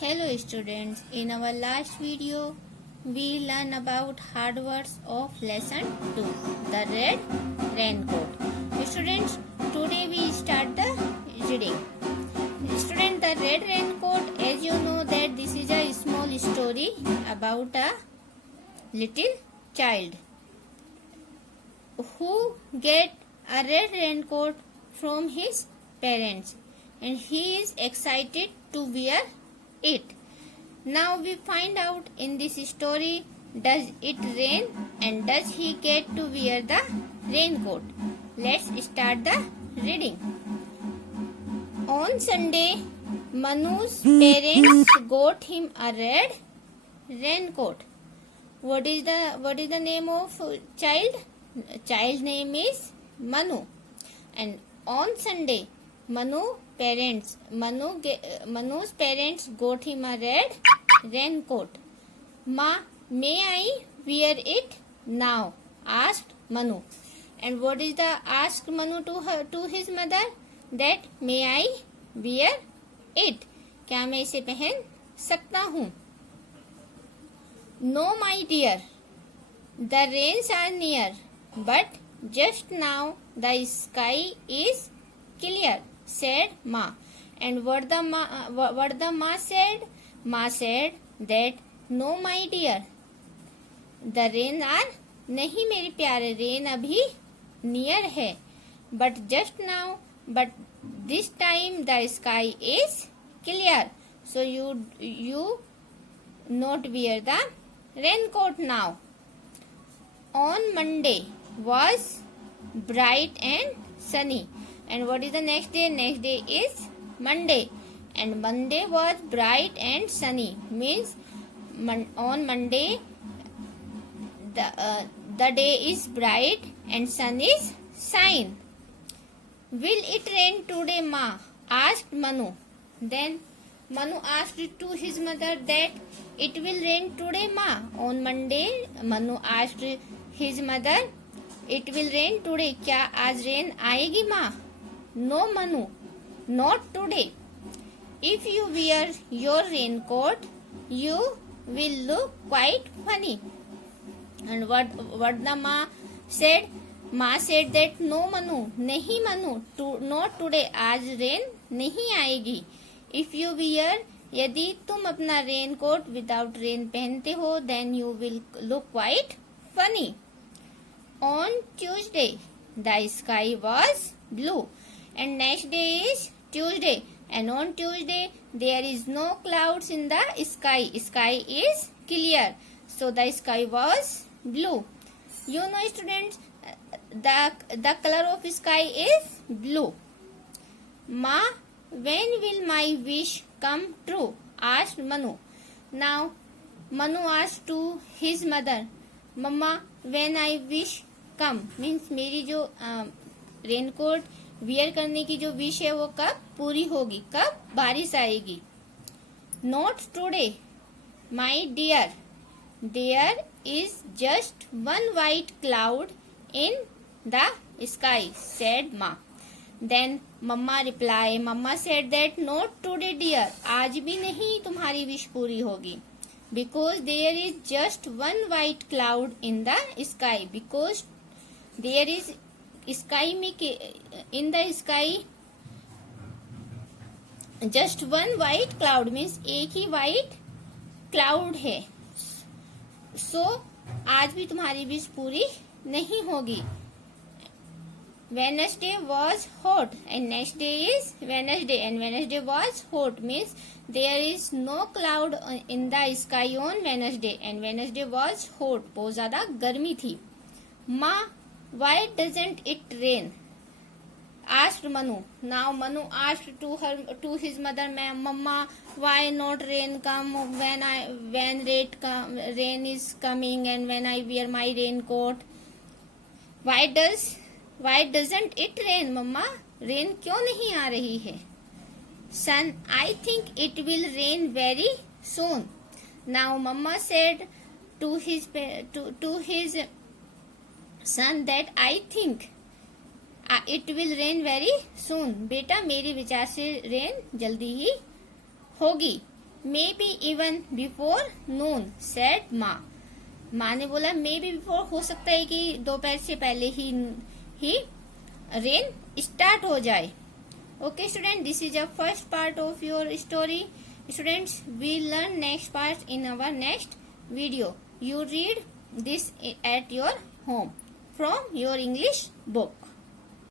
Hello students, in our last video we learn about hard words of lesson 2, the red raincoat. Students, today we start the reading. Student, the red raincoat, as you know that this is a small story about a little child who get a red raincoat from his parents and he is excited to wear it. Now we find out in this story, does it rain and does he get to wear the raincoat? Let's start the reading. On Sunday, Manu's parents got him a red raincoat. What is the name of child? Child name is Manu. And on Sunday, Manu's parents got him a red raincoat. Ma, may I wear it now? Asked Manu. And what is the asked Manu to his mother? That may I wear it? क्या मैं इसे पहन सकता हूँ? No, my dear. The rains are near, but just now the sky is clear, said Ma. And what the Ma said? Ma said that no, my dear. The rain are नहीं मेरे प्यारे, rain अभी near है. But just now, but this time the sky is clear. So you not wear the raincoat now. On Monday was bright and sunny. And what is the next day? Next day is Monday. And Monday was bright and sunny. Means on Monday the day is bright and sun is shine. Will it rain today, Ma? Asked Manu. Then Manu asked to his mother that it will rain today, Ma. On Monday, Manu asked his mother, it will rain today. क्या आज rain आएगी माँ? No, Manu, not today. If you wear your raincoat, you will look quite funny. And what the Ma said? Ma said that no, Manu, नहीं Manu, not today. आज rain नहीं आएगी. If you wear, यदि तुम अपना raincoat without rain पहनते हो, then you will look quite funny. On Tuesday, the sky was blue. And next day is Tuesday. And on Tuesday, there is no clouds in the sky. Sky is clear. So the sky was blue. You know, students, the color of sky is blue. Ma, when will my wish come true? Asked Manu. Now, Manu asked to his mother, Mama, when I wish come, means मेरी जो raincoat wear करने की जो wish है वो कब पूरी होगी, कब बारिश आएगी? Not today, my dear. There is just one white cloud in the sky, said Ma. Then Mama replied, Mama said that not today, dear. आज भी नहीं तुम्हारी विश पूरी होगी. Because there is just one white cloud in the sky. Because there is sky में in the sky just one white cloud means एक ही white cloud है. So आज भी तुम्हारी विश पूरी नहीं होगी. Wednesday was hot and next day is Wednesday and Wednesday was hot means there is no cloud in the sky on Wednesday and Wednesday was hot. बहुत ज़्यादा गर्मी थी. Ma, why doesn't it rain? Asked Manu. Now Manu asked to his mother, Mama, why not rain come when rain is coming and when I wear my raincoat? Why doesn't it rain, Mama? Rain क्यों नहीं आ रही है? Son, I think it will rain very soon. Now Mama said to his son that I think it will rain very soon. बेटा मेरे विचार से rain जल्दी ही होगी. May be even before Noon said माँ। माँ ने बोला मे बी बिफोर, हो सकता है कि दोपहर से पहले ही रेन स्टार्ट हो जाए। Okay student, this is the first part of your story. Students, we'll learn next part in our next video. You read this at your home from your English book.